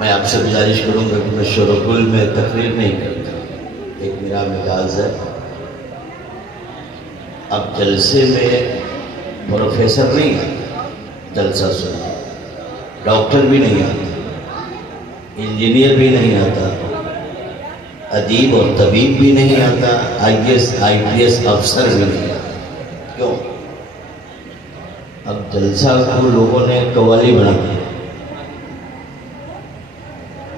मैं आपसे गुजारिश करूँगा कि मैं शोरगुल में तकरीर नहीं करता, एक मेरा मिजाज है। अब जलसे में प्रोफेसर नहीं आता, जलसा सुनना, डॉक्टर भी नहीं आता, इंजीनियर भी नहीं आता, अदीब और तबीब भी नहीं आता, IAS IPS अफसर भी नहीं आता। क्यों? अब जलसा को लोगों ने कव्वाली बना दिया,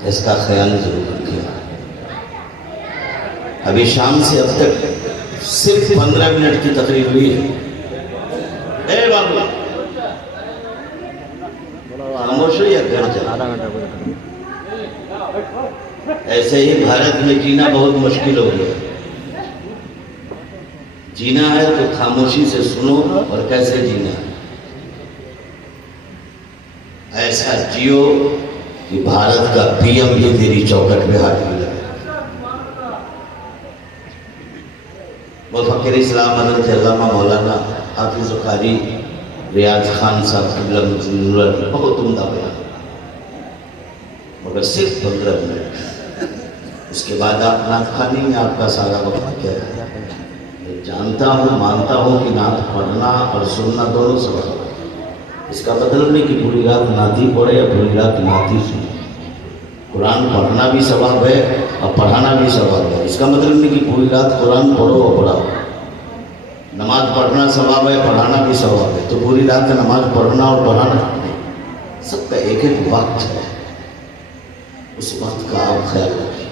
इसका ख्याल जरूर रखिए। अभी शाम से अब तक सिर्फ 15 मिनट की तकरीर हुई है। ए बाबू खामोश हो या घर चला? ऐसे ही भारत में जीना बहुत मुश्किल हो गया। जीना है तो खामोशी से सुनो और कैसे जीना है ऐसा जियो कि भारत का PM भी तेरी चौखट में हाथ मिला। मुफक्किर इस्लाम हज़रत अल्लामा मौलाना हाफिज़ कारी रियाज खान साहब बहुत उम्दा बयान, मगर सिर्फ 15 मिनट। इसके बाद आप नात खानी में आपका सारा वक्त क्या है? मैं जानता हूँ, मानता हूँ कि नात पढ़ना और सुनना दोनों सबक है। इसका मतलब नहीं कि पूरी रात नाती पढ़े या पूरी रात नाती सुने। कुरान पढ़ना भी सवाब है और पढ़ाना भी सवाब है। इसका मतलब नहीं कि पूरी रात कुरान पढ़ो और पढ़ाओ। नमाज पढ़ना सवाब है, पढ़ाना भी सवाब है, तो पूरी रात नमाज पढ़ना और पढ़ाना नहीं। सबका एक एक वक्त है, उस वक्त का आप ख्याल रखिए।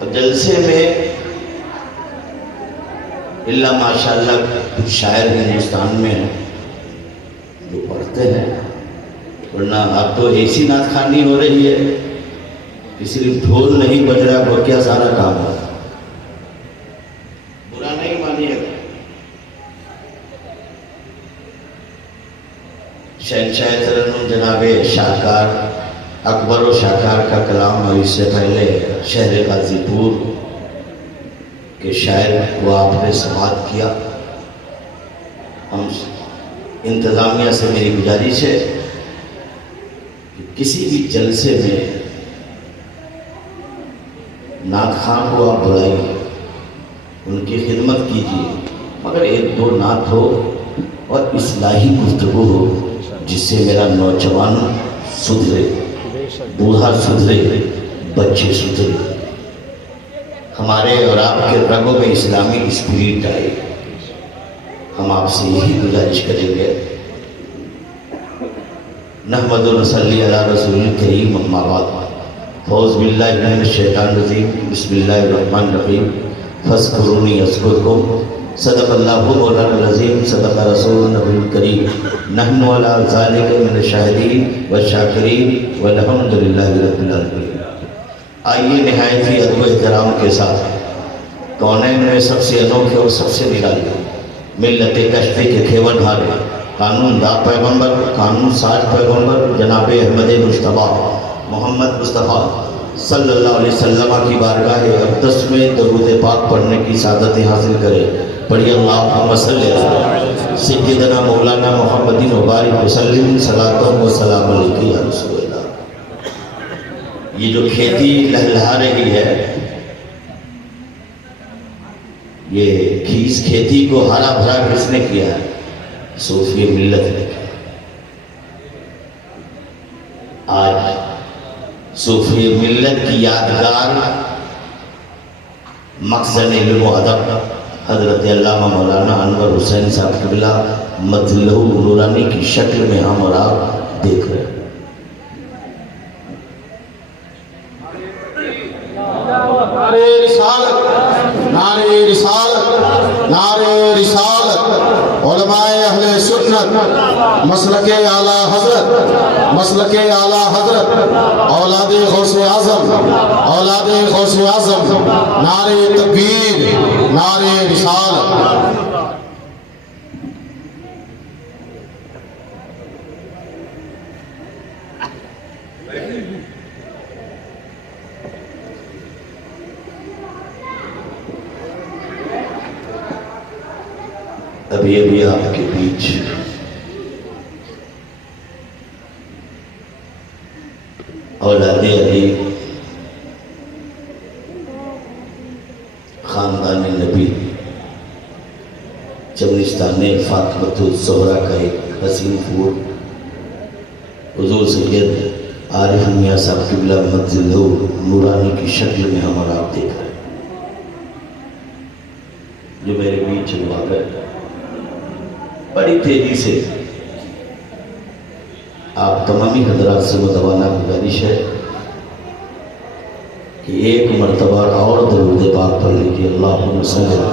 और जलसे में इल्ला माशाअल्लाह कुछ शायर हिंदुस्तान में हैं जो पढ़ते हैं, वरना अब तो ऐसी नात खानी हो रही है कि सिर्फ ढोल नहीं बज रहा, वो क्या सारा काम है। बुरा नहीं मानिएगा। शहंशाह तरन्नुम जनाबे शाहकार अकबर और शाहकार का कलाम, और इससे पहले शहर गाजीपुर के शायर को आपने समाअत किया। हम इंतज़ामिया से मेरी गुजारिश है कि किसी भी जलसे में नात खान को आप बुलाइए, उनकी खिदमत कीजिए, मगर एक दो नात हो और इस्लाही गुफ्तगू हो जिससे मेरा नौजवान सुधरे, बूढ़ा सुधरे, बच्चे सुधरे, हमारे और आपके रगों में इस्लामी स्पिरिट आए। हम आपसे यही गुजारिश करेंगे। नहमदु व नसल्ली अला रसूलिल करीम, अम्मा बाद। फौज़ बिल्लाहि मिनश शैतानिर रजीम, बिस्मिल्लाहिर रहमानिर रहीम। फज़कुरूनी अज़कुरकुम। सदक़ल्लाहु मौलाना अज़ीम, सदक़ रसूलुन नबील करीम। नहनु अला ज़ालिका मिनश शाहिदीन व शाकिरीन वल्हम्दुलिल्लाहि रब्बिल आलमीन। आइए नहायत ही अदब एहतराम के साथ कौनैन में सबसे अनोखे और सबसे निराले मिल्लत कश्ती के खेवन हारे कानून दा पैगम्बर, कानून साज पैगम्बर जनाब अहमद मुश्तबा मोहम्मद मुस्तफ़ा सल्लल्लाहु अलैहि वसल्लम की बारगाह अक़दस में दरूद पाक पढ़ने की सादत हासिल करे। पढ़िए अल्लाहुम्मा सल्लि अला सय्यिदना मौलाना मुहम्मदिन व बारिक वसल्लिम सलातो व सलाम अलैका या रसूलल्लाह। ये जो खेती लहलहा रही है, ये इस खेती को हरा भरा किसने किया है? सूफी मिल्लत ने किया। आज सूफी मिल्लत की यादगार मक़सद इल्म व अदब हज़रत अल्लामा मौलाना अनवर हुसैन साहब क़िबला मदलहु नूरानी की शक्ल में हम और आप देख रहे हैं। नारे रिसालत, नारे रिसालत, नारे रिसालत। उलमाए अहले सुन्नत मसलके आला हजरत, मसलके आला हजरत, औलादे गौसे आज़म, औलादे गौसे आज़म। नारे तकबीर, नारे रिसालत। अभी अभी आपके बीच औलाद अली ख़ानदान नबी चमनिस्तान फ़ातिमतुज़ ज़हरा का एक हसीन फूल हुज़ूर सैयद आरिफ मियाँ साहब क़िबला मद्दिल्लहु नूरानी की शक्ल में हम और आप देख रहे हैं, जो मेरे बीच चलवाकर बड़ी तेजी से आप तमामी हजरात से मुतवाना गुजारिश है कि एक मरतबा और दरूद पाक पढ़ लीजिए। अल्लाहुम्मा सल्ली अला।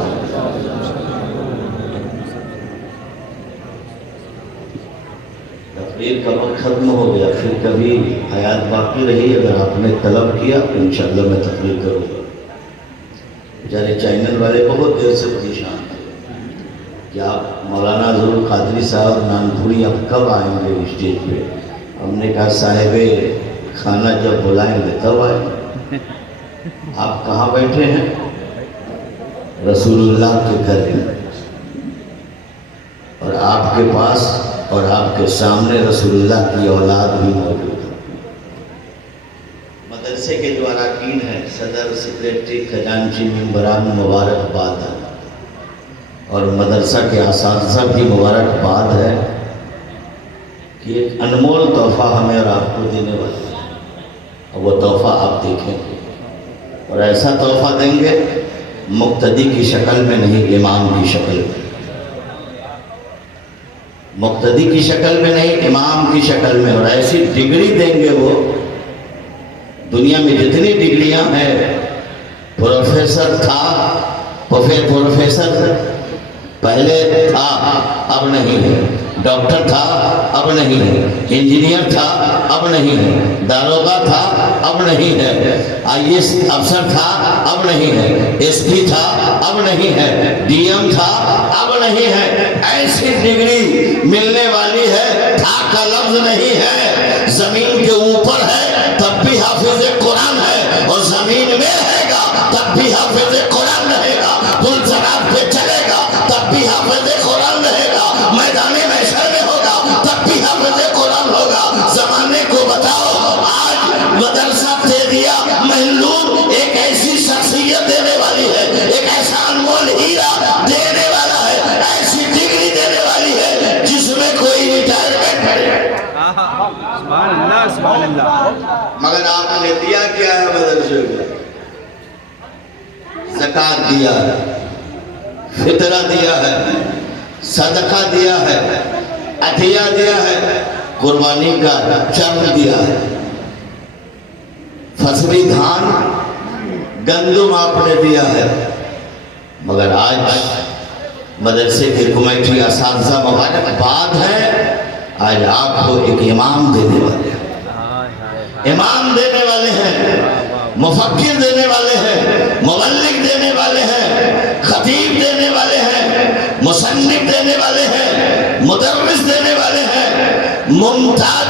तकरीर का वक्त खत्म हो गया, फिर कभी हयात बाकी रही, अगर आपने तलब किया तो इंशाअल्लाह मैं तकरीर करूँगा। बेचारे चैनल वाले बहुत देर से परेशान थे कि आप मौलाना ज़रूर कादरी साहब नानपुरी अब कब आएंगे स्टेज पे। हमने कहा साहिबे खाना जब बुलाएंगे तब आएंगे। आप कहाँ बैठे हैं? रसूलुल्लाह के घर में, और आपके पास और आपके सामने रसूलुल्लाह की औलाद भी मौजूद है। मदरसे के जो अरकान हैं, सदर, सेक्रेटरी, खजांची, मेंबरान, मुबारकबाद है, और मदरसा के असातिज़ा भी मुबारकबाद है कि एक अनमोल तोहफ़ा हमें और आपको देने वाले हैं, और वो तोहफ़ा आप देखेंगे और ऐसा तोहफ़ा देंगे मुक्तदी की शक्ल में नहीं, इमाम की शक्ल में। मुक्तदी की शक्ल में नहीं, इमाम की शक्ल में, और ऐसी डिग्री देंगे वो। दुनिया में जितनी डिग्रियां हैं, प्रोफेसर था, प्रोफेसर पहले था अब नहीं है, डॉक्टर था अब नहीं है, इंजीनियर था अब नहीं है, दारोगा था अब नहीं है, आईएएस अफसर था अब नहीं है, एसपी था अब नहीं है, डीएम था अब नहीं है। ऐसी डिग्री मिलने वाली है, था का लफ्ज नहीं है। जमीन के ऊपर है तब भी हाफिज कुरान है, और जमीन में रहेगा तब भी हाफिज कुरान रहेगा। पुल जनाब पे चलेगा तब भी हाफिज कुरान रहेगा। मैदानी महशर में होगा तब भी हाफिज कुरान होगा। जमाने को बताओ, आज मदरसा दे दिया महलूम एक ऐसी शख्सियत देने वाली है, एक ऐसा अनमोल हीरा देने वाला है, ऐसी डिग्री देने वाली है जिसमें कोई रिटायरमेंट नहीं। मगर आपने दिया क्या है? मदरसे में ज़कात दिया है, फितरा दिया है, सदका दिया है, अतिया दिया है, कुर्बानी का चर्म दिया है, फसली धान गंदुम आपने दिया है। मगर आज मदरसे की कमेटी असातिज़ा मुबारकबाद है, आज आपको एक इमाम देने वाले हैं, इमाम देने वाले हैं, मुफक्किर देने वाले हैं, मुबल्लिग देने वाले हैं, खतीब देने वाले हैं, मुसन्निफ देने वाले हैं, मुदर्रिस देने वाले हैं, मुमताज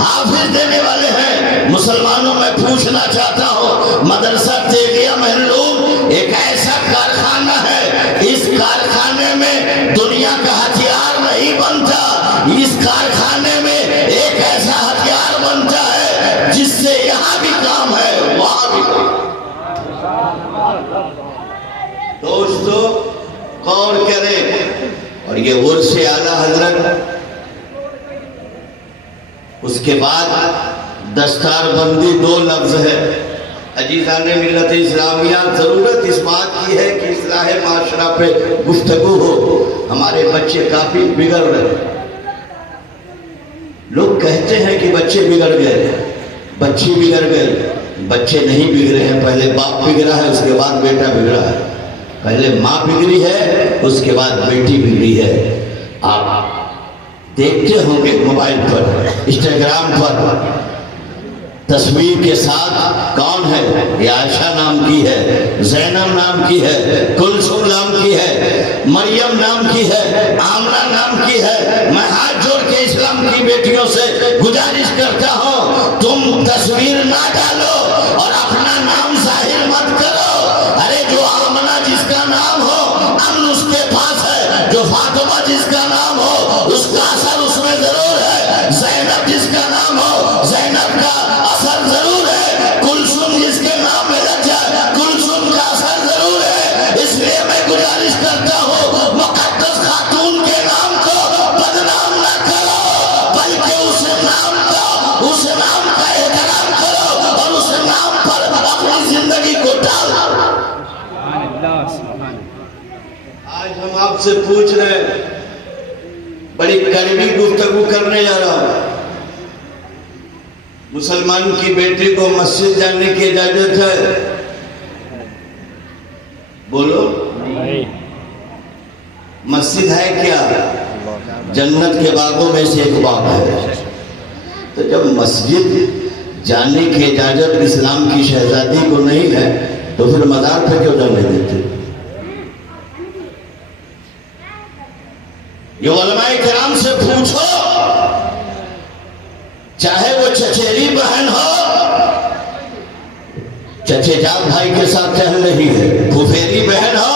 हाफिज देने वाले हैं। मुसलमानों में पूछना चाहता हूँ, मदरसा तेगिया महलूम एक ऐसा कारखाना है, इस कारखाने में दुनिया का हथियार नहीं बनता, इस कारखाने में एक ऐसा हथियार बनता है जिससे यहाँ भी काम है वहाँ भी काम। दोस्तों गौर करें, और ये उर्स आला हजरत, उसके बाद दस्तारबंदी दो लफ्ज है। अजीज़ाने मिल्लत इस्लामिया, ज़रूरत इस बात की है कि इस्लाह माशरा पे गुफ्तगू हो। हमारे बच्चे काफ़ी बिगड़ रहे। लोग कहते हैं कि बच्चे बिगड़ गए, बच्चे बिगड़ गए। बच्चे नहीं बिगड़े हैं, पहले बाप बिगड़ा है, उसके बाद बेटा बिगड़ा है। पहले माँ बिगड़ी है, उसके बाद बेटी बिगड़ी है। आप देखते होंगे मोबाइल पर, इंस्टाग्राम पर तस्वीर के साथ कौन है? ये आयशा नाम की है, जैनब नाम की है, कुलसुम नाम की है, मरियम नाम की है, आमना नाम की है। मैं हाथ जोड़ के इस्लाम की बेटियों से गुजारिश करता हूँ, तुम तस्वीर ना डालो और अपना नाम जाहिर मत करो। अरे जो आमना जिसका नाम हो, अमन उसके पास है। जो फातिमा जिसका नाम हो, उसका असर उसमें जरूर है। जैनब जिसका नाम हो, जैनब का असर जरूर नाम का एहतराम करो और उस नाम पर अपनी जिंदगी को डालो। आज हम आपसे पूछ रहे हैं, बड़ी कड़वी गुफ्तगू करने जा रहा हूं। मुसलमान की बेटी को मस्जिद जाने की इजाजत है? बोलो, मस्जिद है क्या? जन्नत के बागों में से एक बाग है। तो जब मस्जिद जाने की इजाजत इस्लाम की शहजादी को नहीं है तो फिर मजार पे क्यों जाने देते? ये उलमाए किराम से पूछो, चाहे वो चचेरी बहन हो, चचेजाद भाई के साथ टहल रही है, फुफेरी बहन हो,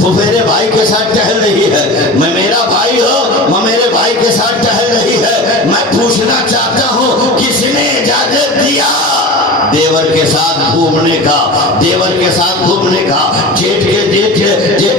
फुफेरे भाई के साथ टहल रही है, मैं मेरा भाई हो, मैं मेरे भाई के साथ टहल रही है। मैं पूछना चाहता हूं, किसने इजाजत दिया देवर के साथ घूमने का, देवर के साथ घूमने का, जेठ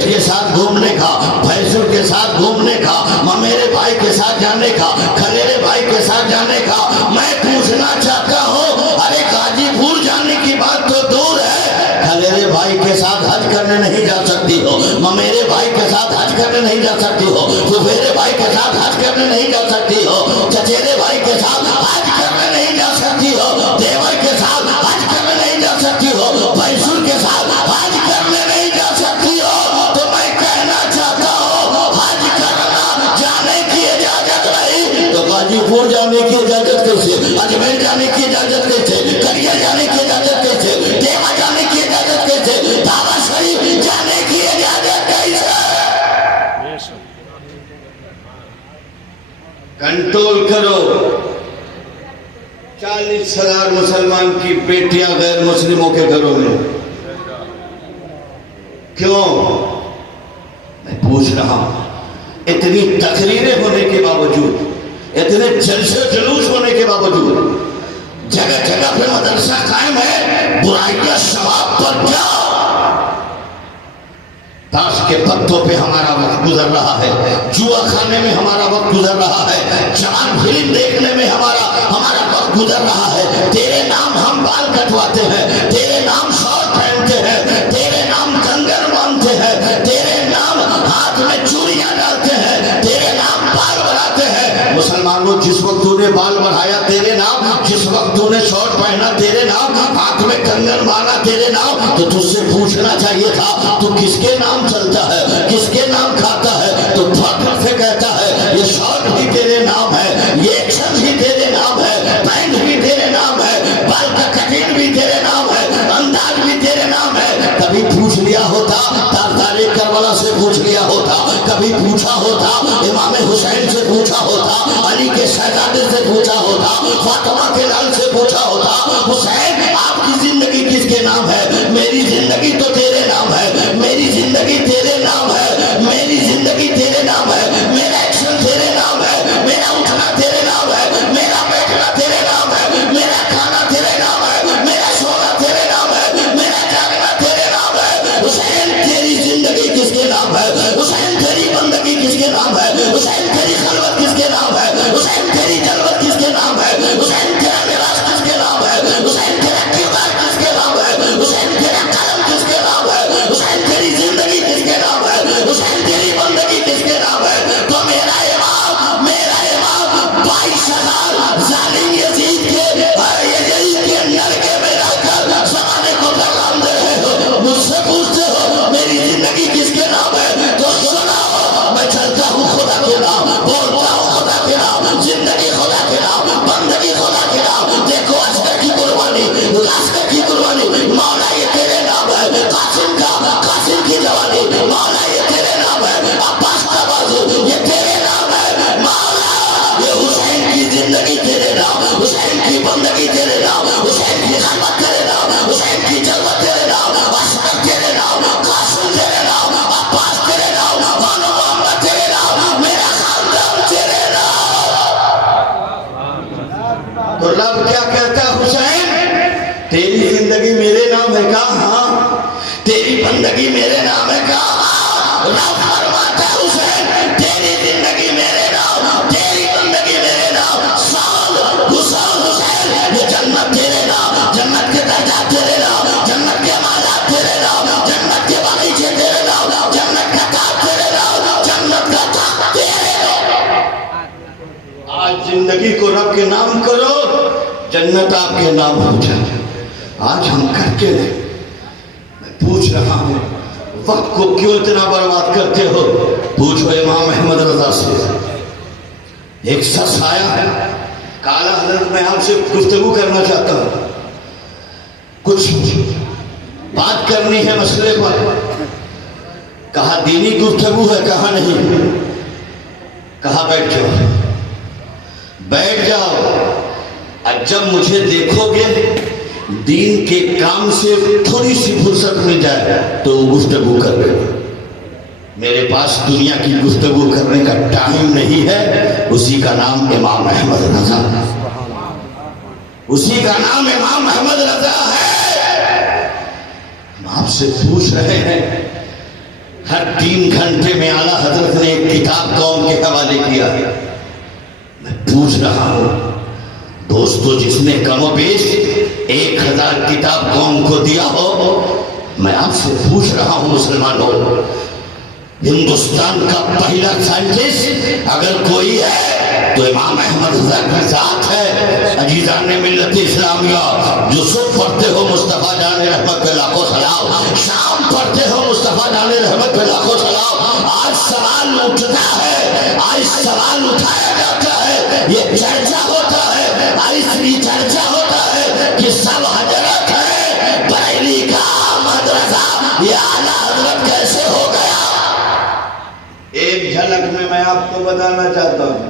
के साथ घूमने का, भैंसुर के साथ घूमने का, मेरे भाई के साथ जाने का, खलेरे भाई के साथ जाने का? मैं पूछना चाहता हूं, अरे गाजीपुर जाने की बात तो दूर है, खलेरे भाई के साथ हज करने नहीं जा सकती हो, मेरे भाई के साथ हज करने नहीं जा सकती हो, फुफेरे भाई के साथ हज करने नहीं जा सकती हो, चचेरे भाई के साथ हज करने नहीं जा सकती हो, देवर के साथ हज करने नहीं जा सकती हो, भैंसुर के साथ हज करने नहीं जा सकती हो। तो मैं कहना चाहता हूँ, हज करना जाने की इजाजत नहीं तो गाजीपुर जाने की इजाजत कैसे, अजमेर जाने की इजाजत कैसे, करिया जाने की इजाजत कैसे, देवा जाने की इजाजत कैसे, दावा शरीफ जाने की इजाजत कैसे? कंट्रोल करो। 40,000 मुसलमान की बेटियां गैर मुस्लिमों के घरों में क्यों? मैं पूछ रहा हूं, इतनी तकरीरें होने के बावजूद, इतने जलसे जुलूस होने के बावजूद, जगह जगह पे मदरसा कायम है, बुराइयां सवाब पर क्या? ताश के पत्तों पे हमारा वक्त गुजर रहा है, जुआ खाने में हमारा वक्त गुजर रहा है, जवान फिल्म देखने में हमारा वक्त गुजर रहा है। तेरे नाम हम बाल कटवाते हैं, तेरे नाम शॉर्ट पहनते हैं, तेरे नाम कंगन बांधते हैं, तेरे नाम हाथ में चूड़ियां डालते हैं, तेरे नाम बाल बढ़ाते हैं। मुसलमानों, जिस वक्त तूने बाल बढ़ाया तेरे नाम, जिस वक्त तूने शॉर्ट पहना तेरे नाम, हाथ में कंगन बांधा तेरे नाम, तो तुझसे पूछना चाहिए था तू किसके नाम चलता है, किसके नाम खाता है? तो फख्र से कहता है ये शॉर्ट भी तेरे नाम है, ये एक्शन भी तेरे नाम है, पैंट भी तेरे नाम है, बाल का कटिंग भी तेरे नाम है, अंदाज भी तेरे नाम है। कभी पूछ लिया होता, तारतारे करबला से पूछ लिया होता, कभी पूछा होता, इमाम हुसैन से पूछा होता, अली के शहजादे से पूछा होता, फातिमा के लाल से पूछा होता, हुसैन आपकी जिंदगी किसके नाम है? मेरी जिंदगी तो तेरे नाम है, मेरी जिंदगी तेरे नाम है, मेरी जिंदगी तेरे नाम है, मेरा एक्शन तेरे नाम है, मेरा उठना तेरे नाम है, मेरा बैठना तेरे नाम है, मेरा खाना तेरे नाम है, मेरा सोना तेरे नाम है, मेरा जागना तेरे नाम है। हुसैन तेरी जिंदगी किसके नाम है? हुसैन तेरी बंदगी किसके नाम है? हुसैन तेरी खलवत किसके नाम है? हुसैन तेरी जलवत किसके नाम है? हुसैन तेरा मिराज किसके नाम है? हुसैन तेरा किरदार किसके नाम है? हुसैन तेरा कलम किसके नाम है? हुसैन तेरी जिंदगी किसके नाम है? हुसैन तेरी बंदगी किसके नाम है? तो मेरा इमाम 22,000 जालिम यजीद के नरके में रहकर ज़माने को पैगाम दे रहे हो, मुझसे पूछते हो मेरी जिंदगी किसके नाम है? तो सुनाओ, मैं चलता हूँ खुदा के नाम, बोलता हूँ खुदा के नाम, जिंदगी खुदा के नाम, बंदगी खुदा के नाम। देखो अस्कर की कुर्बानी, अस्कर की कुर्बानी, मौला ये तेरे नाम है, कासिम की जवानी, मौला ये तेरे नाम है, अब्बास का बाजू ये तेरे नाम है, मौला ये हुसैन की जिंदगी तेरे नाम, हुसैन की बंदगी तेरे नाम, हुसैन की खिदमत तेरे नाम, हुसैन की जलवत तेरे नाम, अस्कर तेरे नाम, कासिम तेरे नाम, अब्बास तेरे नाम, मोहम्मद तेरे नाम, मेरा खानदान तेरे नाम। तो रब क्या कहता है? हुसैन तेरी जिंदगी मेरे नाम है का? हाँ। तेरी बंदगी मेरे नाम है का? हाँ। रब फरमाता है हुसैन तेरी जिंदगी मेरे नाम, तेरी बंदगी मेरे नाम, आज जिंदगी को रब के नाम करो, जन्नत आपके नाम हो जाए। आज हम करके रहे। मैं पूछ रहा हूँ, वक्त को क्यों इतना बर्बाद करते हो? पूछो इमाम अहमद रजा से। एक शख्स आया है, काला हजरत मैं आपसे गुफ्तगू करना चाहता हूँ, कुछ बात करनी है मसले पर। कहा दीनी गुफ्तगू है, कहा नहीं। कहा बैठ जाओ, बैठ जाओ। और जब मुझे देखोगे दीन के काम से थोड़ी सी फुर्सत मिल जाए तो गुफ्तगू कर लेना। मेरे पास दुनिया की गुफ्तगू करने का टाइम नहीं है। उसी का नाम इमाम अहमद रजा, उसी का नाम इमाम अहमद रजा है। हम आपसे पूछ रहे हैं, हर 3 घंटे में आला हजरत ने एक किताब कौम के हवाले किया। मैं पूछ रहा हूं दोस्तों, जिसने कमोबेश 1000 किताब कौम को दिया हो, मैं आपसे पूछ रहा हूं मुसलमानों, हिंदुस्तान का पहला साइंटिस्ट अगर कोई है तो इमाम अहमद रजा की जात है। अजीजान ने मिल्लत इस्लामिया, जो सुबह पढ़ते हो मुस्तफा जाने रहमत पे लाखों सलाम, शाम पढ़ते हो मुस्तफा जाने रहमत पे लाखों सलाम। आज सवाल उठता है, आज सवाल उठाया जाता है, ये चर्चा होता है, इसलिए चर्चा होता है कि सब हजरत है, बरेली का मदरसा ये आला हजरत कैसे हो गया। एक झलक में मैं आपको बताना चाहता हूं,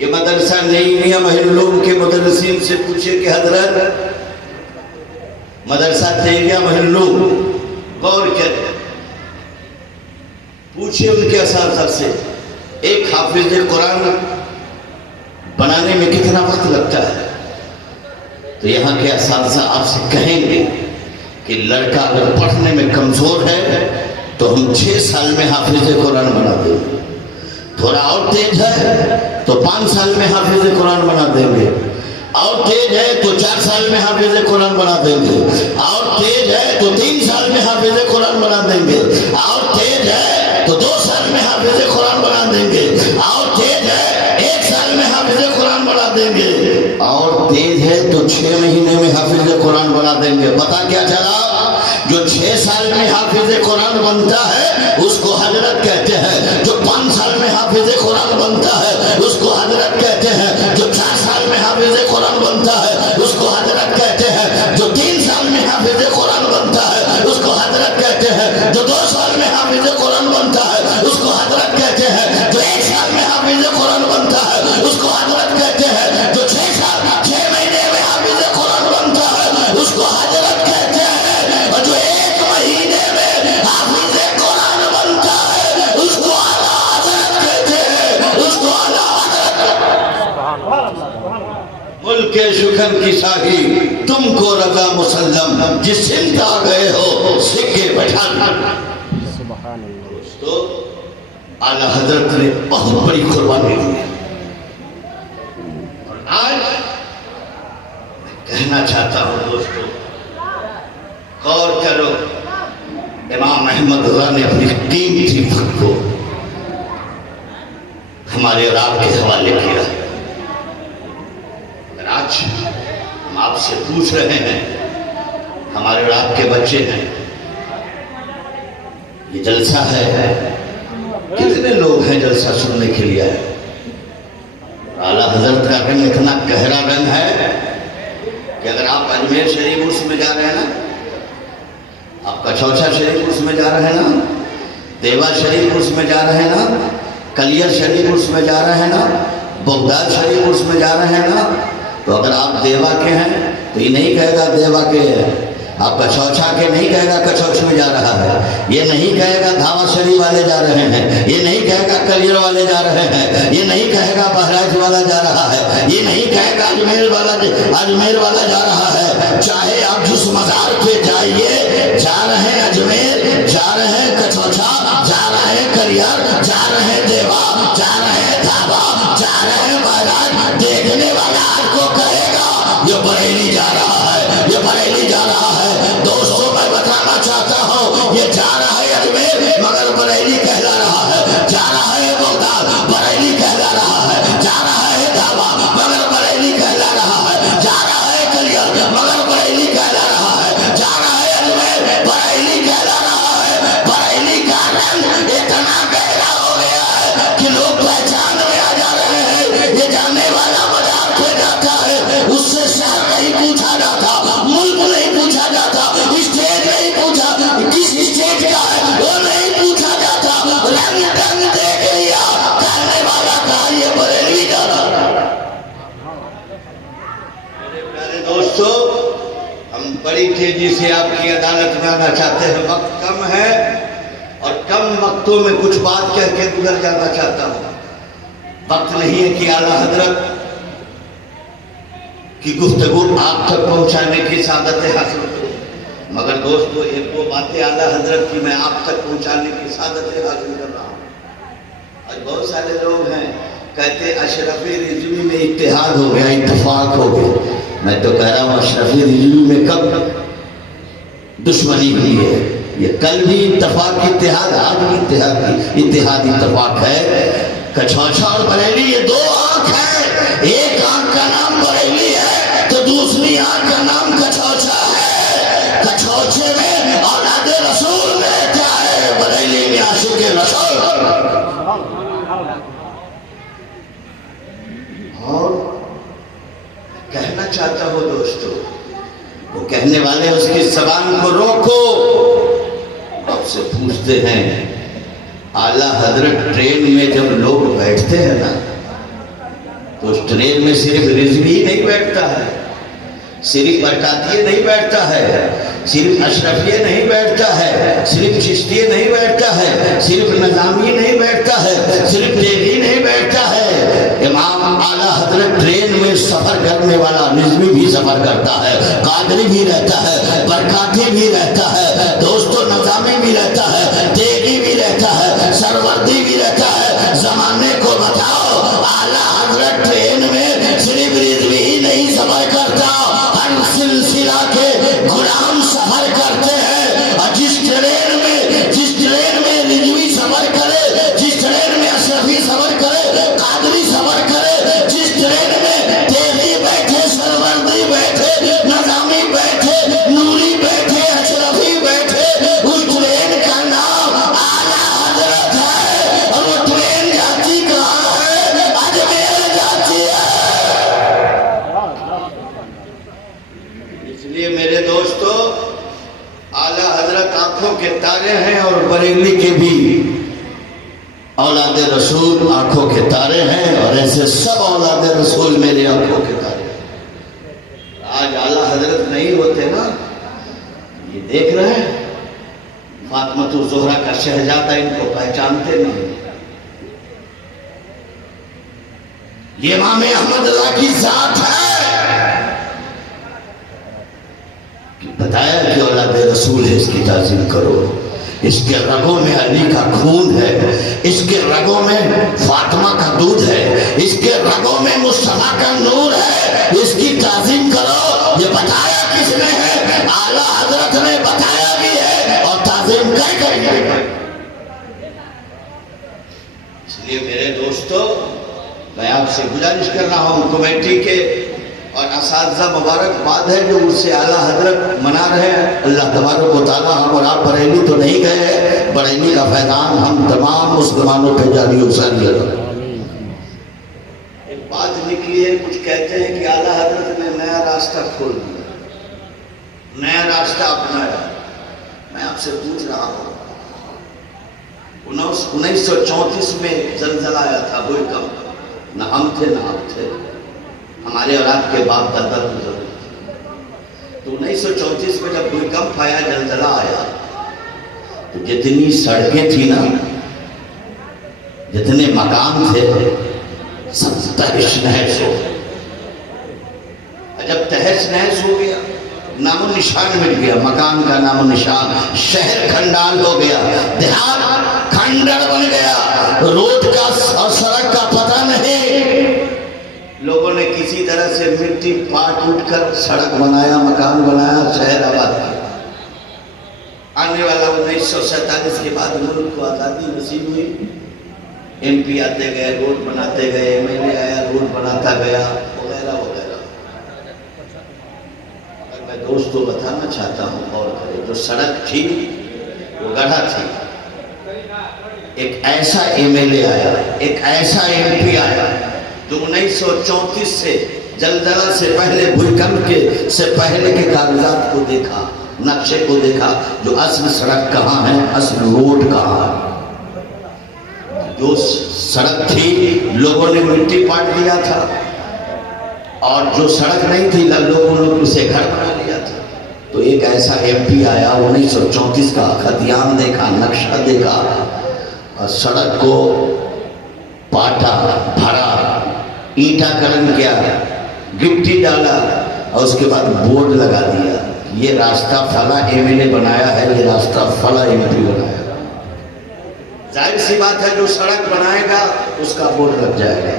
ये मदरसा नहीं है। महल्लों के मुदर्रिसीन से पूछे कि हजरत मदरसा तेरिया महल्लों, गौर करें, पूछे उनके असातिज़ा से एक हाफिज कुरान बनाने में कितना वक्त लगता है। तो यहाँ के असातिज़ा आपसे कहेंगे कि लड़का अगर पढ़ने में कमजोर है तो हम 6 साल में हाफिज कुरान बना देंगे, थोड़ा और तेज है तो 5 साल में हाफिज कुरान बना देंगे, और तेज है तो 4 साल में हाफिज कुरान बना देंगे, और तेज है तो 3 साल में हाफिज कुरान बना देंगे, और तेज है तो 2 साल में हाफिज कुरान बना देंगे, और तेज है 1 साल में हाफिज कुरान बना देंगे, और तेज है तो 6 महीने में हाफिज कुरान बना देंगे। पता क्या चला? जो 6 साल में हाफिज कुरान बनता है उसको हजरत कहते हैं, जो 5 साल में हाफिज कुरान बनता है उसको हजरत कहते हैं, जो 4 साल में हाफिज कुरान बनता है उसको हजरत कहते हैं, जो 3 साल में हाफिज कुरान बनता है उसको हजरत कहते हैं, जो 2 साल में हाफिज कुरान बनता है उसको हजरत कहते हैं, जो 1 साल में हाफिज कुरान बनता है उसको हजरत कहते हैं, जो 6 महीने में हाफिज कुरान बनता है उसको हजरत कहते हैं, और जो 1 महीने में हाफिज कुरान बनता है उसको आला हजरत कहते हैं, उसको आला हजरत। मुल्क शुक्र की शाही तुमको रजा मुसल्लम, जिस सिंध आ गए हो सिक्के बैठा। दोस्तों, आला हजरत ने बहुत बड़ी कुर्बानी दी है। और आज कहना चाहता हूं दोस्तों, गौर करो, इमाम अहमद रज़ा ने अपनी कीमती वक्त को हमारे और आपके हवाले किया। अगर आज हम आपसे पूछ रहे हैं, हमारे और आपके बच्चे हैं, ये जलसा है, कितने लोग हैं जलसा सुनने के लिए आए? आला हजरत का रंग इतना गहरा रंग है कि अगर आप अजमेर शरीफ उर्स में जा रहे हैं ना, आप कचौचा शरीफ उर्स में जा रहे हैं ना, देवा शरीफ उर्स में जा रहे हैं ना, कलियर शरीफ उर्स में जा रहे हैं ना, बगदाद शरीफ उर्स में जा रहे हैं ना, तो अगर आप देवा के हैं तो ये नहीं कहेगा देवा के है, आप कचौचा के नहीं कहेगा कचौच में जा रहा है, ये नहीं कहेगा धावा शरीफ वाले जा रहे हैं, ये नहीं कहेगा कलियर वाले जा रहे हैं, ये नहीं कहेगा बहराइच वाला जा रहा है, ये नहीं कहेगा अजमेर वाला जा रहा है। चाहे आप जिस मजार पे जाइए, जा रहे हैं अजमेर, जा रहे हैं कचौचा, जा रहे हैं कलियर, जा रहे हैं देवा, जा रहे हैं धावा, जा रहे हैं बहराइच, देखने वाला आपको कहेगा ये बरेली जा रहा है, ये बरेली जा रहा है। दोस्तों, मैं बताना चाहता हूँ, ये जा रहा है अजमेर मगर बरेली कहला रहा है, जा रहा है बगदाद बरेली कहला रहा है। दोस्तों, हम बड़ी तेजी से आपकी अदालत में आना चाहते हैं, वक्त कम है और कम वक्तों में कुछ बात कह के गुजर जाना चाहता हूँ। वक्त नहीं है कि आला हजरत की गुफ्तगू आप तक पहुंचाने की सादत हासिल करूं, मगर दोस्तों एक वो बातें आला हजरत की मैं आप तक पहुंचाने की सादत हासिल कर रहा हूँ। आज बहुत सारे लोग हैं कहते अशरफी रिजवी में इत्तेहाद हो गया, इत्तेफाक हो गया। मैं तो कह रहा हूँ अशरफी रिजवी में कब दुश्मनी हुई है? ये कल भी इत्तेफाक इत्तेहाद, आज भी इत्तेहाद इत्तेफाक है। कछौछा और बरेली ये दो आंख है, एक आंख का नाम बरेली है तो दूसरी आंख का नाम कछौछा है। कछौछे में औलादे रसूल में क्या है, बरेली में आशिके रसूल। और कहना चाहता हूं दोस्तों, वो कहने वाले उसकी जबान को रोको। आपसे पूछते हैं आला हजरत ट्रेन में जब लोग बैठते हैं ना, तो उस ट्रेन में सिर्फ रिजवी नहीं बैठता है, सिर्फ बरकातिये नहीं बैठता है, सिर्फ अशरफिये नहीं बैठता है, सिर्फ चिश्तिये नहीं बैठता है, सिर्फ नजामी नहीं बैठता है, सिर्फ तेगी नहीं बैठता है। इमाम आला हजरत ट्रेन में सफर करने वाला रिजवी भी सफर करता है, कादरी भी रहता है, बरकाती भी रहता है, दोस्तों नजामी भी रहता है, तेगी भी रहता है, सरवर्दी भी रहता है। जमाने को बताओ, आला हजरत ट्रेन में सिर्फ रिजवी ही नहीं सफर करता, हर सिलसिला के गुलाम सफर करते हैं। और जिस ट्रेन में रिजवी सफर करे, जिस ट्रेन में अशरफी सफर करे, कादरी सफर करे, जिस ट्रेन में तेली बैठे, सरवर्दी बैठे, नजामी बैठे, नूरी बैठे, अशरफी बैठे, उस ट्रेन का नाम आला हजरत है। और वो ट्रेन जाती कहाँ है? अजमेर जाती है। इसलिए मेरे दोस्तों, आला हजरत आंखों के तारे हैं और बरेली के भी औलादे रसूल आंखों के तारे हैं, और ऐसे सब औलादे रसूल मेरे आंखों के तारे हैं। आज आला हजरत नहीं होते ना, ये देख रहे हैं फातिमा ज़ोहरा का शहजादा, इनको पहचानते नहीं। ये इमाम अहमद रज़ा की जात है। बताया कि औलादे रसूल है, इसकी ताज़ीम करो। इसके रगों में अली का खून है, इसके रगों में फातिमा का दूध है, इसके रगों में मुस्तफा का नूर है, इसकी ताज़ीम करो। ये बताया किसने है? आला हजरत ने बताया भी है और ताज़ीम कर करेंगे। इसलिए मेरे दोस्तों, मैं आपसे गुजारिश कर रहा हूँ, कमेटी के और असातिज़ा मुबारकबाद है जो उससे आला हजरत मना रहे हैं। अल्लाह तबारक व तआला हम और आप बरेली तो नहीं गए, बरेली का फैज़ान हम तमाम मुसलमानों पे जारी हो सके। एक बात निकली है, कुछ कहते हैं कि आला हजरत ने नया रास्ता खोल दिया, नया रास्ता अपनाया। मैं आपसे पूछ रहा हूँ, 1934 में जलजला आया था, भूकंप, न हम थे न आप थे, हमारे और आपके बाप दादा गुजर। तो 1934 में जब भूकंप आया, जलजला आया, तो जितनी सड़कें थी ना, जितने मकान थे, सब तहस नहस हो गए। जब तहस नहस हो गया, नामो निशान मिट गया, मकान का नामो निशान, शहर खंडाल हो गया, देहात खंडर बन गया, रोड का और सड़क का पता नहीं। लोगों ने किसी तरह से मिट्टी पाट उठ कर सड़क बनाया, मकान बनाया, शहर आबाद किया। आने वाला 1947 के बाद मुल्क को आज़ादी नसीब हुई, MP आते गए, रोड बनाते गए, MLA आया, रोड बनाता गया, वगैरह वगैरह। अगर मैं दोस्तों बताना चाहता हूँ, और करें, जो सड़क थी वो गढ़ा थी। एक ऐसा MLA आया, एक ऐसा MP आया जो 1934 से जलजला से पहले, भूकंप के से पहले के कागजात को देखा, नक्शे को देखा, जो असल सड़क कहाँ है, असल रोड कहाँ है। जो सड़क थी लोगों ने मिट्टी पाट दिया था, और जो सड़क नहीं थी लोगों ने उसे घर बना लिया था। तो एक ऐसा एमपी आया 1934 का, खतियान देखा, नक्शा देखा और सड़क को पाटा, भरा, ईंटाकरण किया, गिट्टी डाला और उसके बाद बोर्ड लगा दिया, ये रास्ता फला एमएलए बनाया है, ये रास्ता फला एमपी बनाया। जाहिर सी बात है जो सड़क बनाएगा उसका बोर्ड लग जाएगा।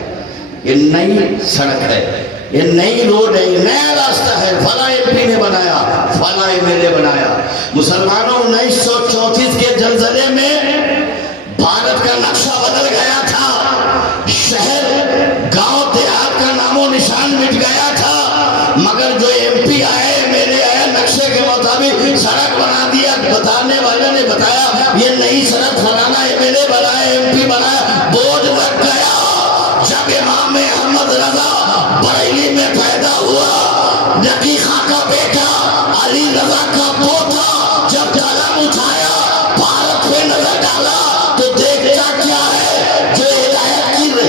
ये नई सड़क है, ये नई रोड है, ये नया रास्ता है, फला एमपी ने बनाया, फला एमएलए बनाया। मुसलमानों 1934 के जलजले में भारत का नक्शा बदल गया था, शहर गांव देहात का नामो निशान मिट गया था, मगर जो एमपी आए, एमएलए आए, नक्शे के मुताबिक सड़क बना दिया। बताने वाले ने बताया ये नई सड़क फलाना एमएलए बनाया, एमपी बनाया, बोर्ड लग गया। जब इमाम अहमद रजा बरेली में पैदा हुआ, नकी खां का बेटा अली रजा का पोता जब कलम उठाया, भारत पे नजर डाला तो देखता क्या है, जो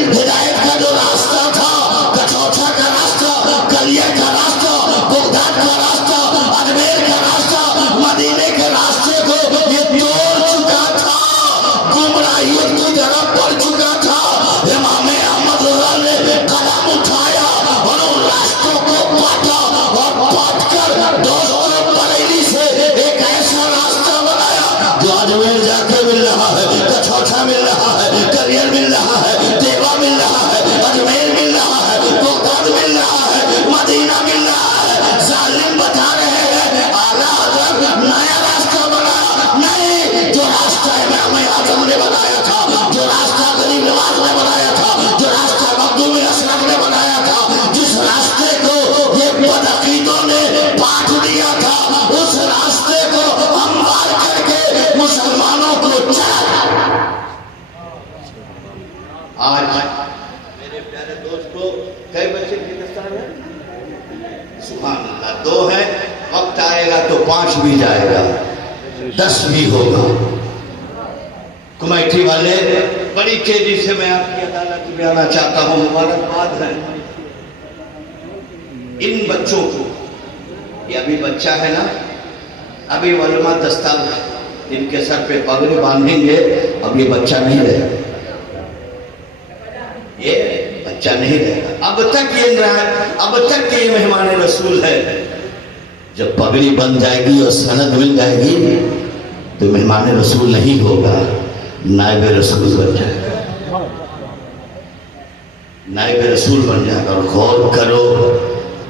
हिदायत का जो रास्ता था, कचौथा का रास्ता, कलिया का रास्ता, बगदाद का रास्ता, अजमेर का रास्ता, मदीने के रास्ते को ये तोड़ चुका था, गुमराहियत की तरफ बढ़ चुका था। इमाम अहमद रज़ा ने कलम उठाया और उन रास्तों को पाटा और पाटकर दोस्तों बरेली से एक ऐसा रास्ता बनाया जो अजमेर जाके मिल रहा है, कचौथा मिल रहा है, कलियर मिल रहा है, देवा मिल रहा है, अजमेर मिल रहा है, बगदाद मिल रहा है, मदीना मिल रहा है। जालिम बता रहे हैं आला हज़रत नया रास्ता बनाया, नहीं, जो रास्ता इमाम आज़म ने बनाया था, जो रास्ता गरीब नवाज ने बनाया था, जो रास्ता मखदूम अशरफ ने बनाया था, जिस रास्ते को ये बदअकीदों ने पाट दिया था, उस रास्ते को हमवार करके मुसलमानों को आज मेरे प्यारे दोस्तों, कई बच्चे हिंदुस्तान है, सुभान अल्लाह, 2 है, वक्त आएगा तो 5 भी जाएगा, 10 भी होगा। कमेटी वाले बड़ी तेजी से मैं आपकी अदालत में आना चाहता हूँ, मुबारकबाद है इन बच्चों को। ये अभी बच्चा है ना, अभी वलमा दस्तार इनके सर पे पगड़ी बांधेंगे, अब ये बच्चा नहीं रहेगा, ये बच्चा नहीं रहेगा। अब तक ये मेहमान रसूल है। जब पगड़ी बन जाएगी और सनद मिल जाएगी तो मेहमान रसूल नहीं होगा, नायब रसूल बन जाएगा, नायब रसूल बन जाएगा। और गौर करो,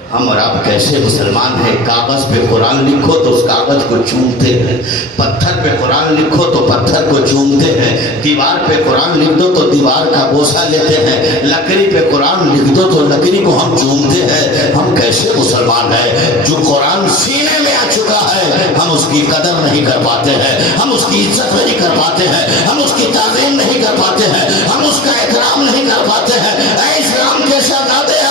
हम और आप कैसे मुसलमान हैं। कागज पे कुरान लिखो तो उस कागज को चूमते हैं, पत्थर पे कुरान लिखो तो पत्थर को चूमते हैं, दीवार पे कुरान लिख दो तो दीवार का बोसा लेते हैं, लकड़ी पे कुरान लिख दो तो लकड़ी को हम चूमते हैं। हम कैसे मुसलमान हैं। जो कुरान सीने में आ चुका है हम उसकी कदर नहीं कर पाते हैं, हम उसकी इज्जत नहीं कर पाते हैं, हम उसकी ताज़ीम नहीं कर पाते हैं, हम उसका एहतराम नहीं कर पाते हैं। ऐ इस्लाम के शहजादे,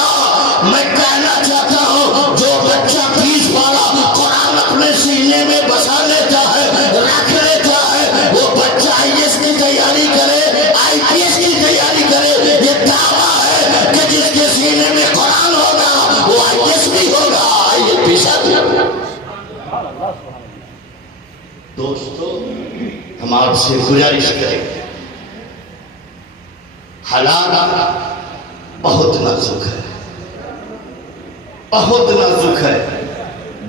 मैं कहना चाहता हूँ, जो बच्चा 20 वाला कुरान अपने सीने में बसा लेता है, रख लेता है, वो बच्चा आईएएस की तैयारी करे, आईपीएस की तैयारी करे। ये दावा है कि जिसके सीने में कुरान होगा वो आईएएस भी होगा। ये बेशक दोस्तों, हम आपसे गुजारिश करेंगे, हालात बहुत नाजुक है, बहुत नाजुक है,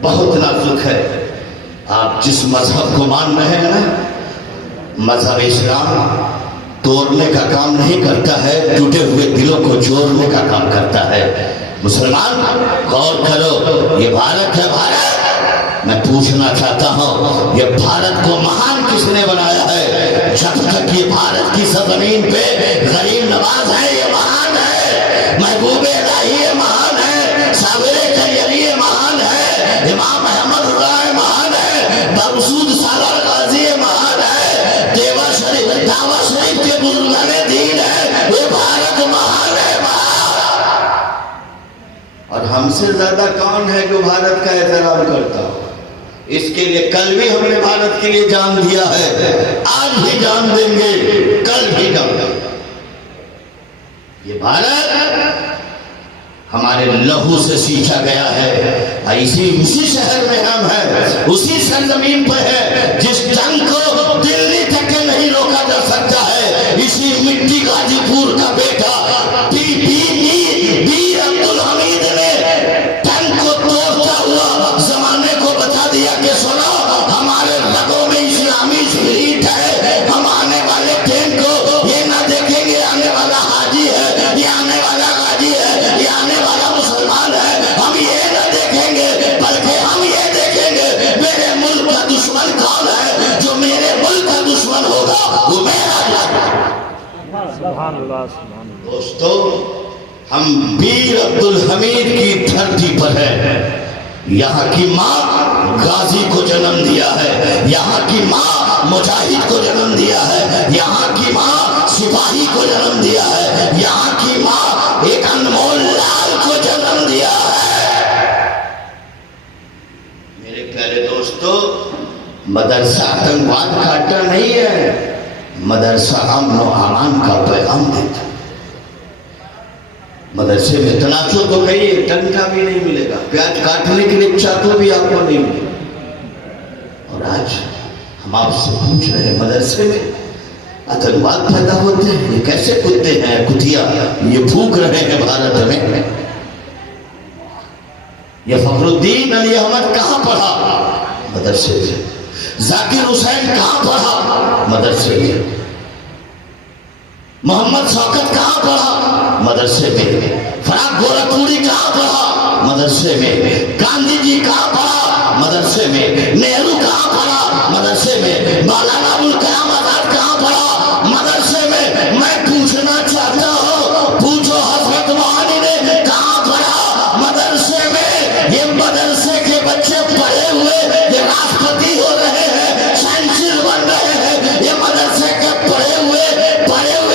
बहुत नाजुक है। आप जिस मजहब को मान रहे हैं ना, मजहब इस्लाम तोड़ने का काम नहीं करता है, टूटे हुए दिलों को जोड़ने का काम करता है। मुसलमान गौर करो, ये भारत है, भारत। मैं पूछना चाहता हूँ, ये भारत को महान किसने बनाया है? जब तक ये भारत की ज़मीन पे गरीब नवाज है, ये महान है, महबूबे इलाही ये महान है, साबिरे कलियरी ये महान है, इमाम अहमद रज़ा महान है, बरसूद सागर गाजी ये महान है, देवा शरीफ दावा शरीफ के बुजुर्गाने दीन है, ये भारत महान है, महान। और हमसे ज्यादा कौन है जो भारत का एहतराम करता हो? इसके लिए कल भी हमने भारत के लिए जान दिया है, आज भी जान देंगे, कल भी जान देंगे। ये भारत हमारे हमारे लहू से सींचा गया है। उसी शहर में हम हैं, उसी सरजमीन पर है जिस जंग को दिल्ली तक के नहीं रोका जा सकता है। इसी मिट्टी गाजीपुर का बेटा बीर अब्दुल हमीद ने टंक को तोड़ता हुआ जमाने को बता दिया कि सुनो, हमारे रगों में इस्लामी स्पिरिट है। हम आने वाले टैंक को ये ना देखेंगे आने वाला हाजी है, ये आने वाला गाजी है, ये आने वाला मुसलमान है। हम ये ना देखेंगे, बल्कि हम ये देखेंगे मेरे मुल्क का दुश्मन कौन है। जो मेरे मुल्क का दुश्मन होगा वो मेरा। दोस्तों, हम बीर अब्दुल हमीद की धरती पर है। यहाँ की माँ गाजी को जन्म दिया है, यहाँ की माँ मुजाहिद को जन्म दिया है, यहाँ की माँ सिपाही को जन्म दिया है, यहाँ की माँ एक अनमोल लाल को जन्म दिया है। मेरे प्यारे दोस्तों, मदरसा आतंकवाद का अड्डा नहीं है, मदरसा अमन और अमान का पैगाम देता है। मदरसे में तनाचो तो कहीं एक टन का भी नहीं मिलेगा, प्याज काटने के लिए चाकू भी आपको नहीं मिलेगा। और आज हम आपसे पूछ रहे हैं, मदरसे में आतंकवाद पैदा होते हैं, ये कैसे कुत्ते हैं कुतिया ये भूख रहे हैं भारत में। ये फखरुद्दीन अली अहमद कहाँ पढ़ा? मदरसे में। जाकिर हुसैन कहाँ पढ़ा? मदरसे में। मोहम्मद शौकत कहाँ पढ़ा? मदरसे में। फराक गोरखपुरी कहाँ पढ़ा? मदरसे में। गांधी जी कहाँ पढ़ा? मदरसे में। नेहरू कहाँ पढ़ा? मदरसे में। मौलाना अबुल कलाम आजाद कहाँ पढ़ा? मदरसे में। मैं पूछना चाहता हूँ, पूछो हजरत मोहानी ने कहाँ पढ़ा? मदरसे में। ये मदरसे के बच्चे पढ़े हुए ये राष्ट्रपति हो रहे हैं, साइंटिस्ट बन रहे हैं। ये मदरसे के पढ़े हुए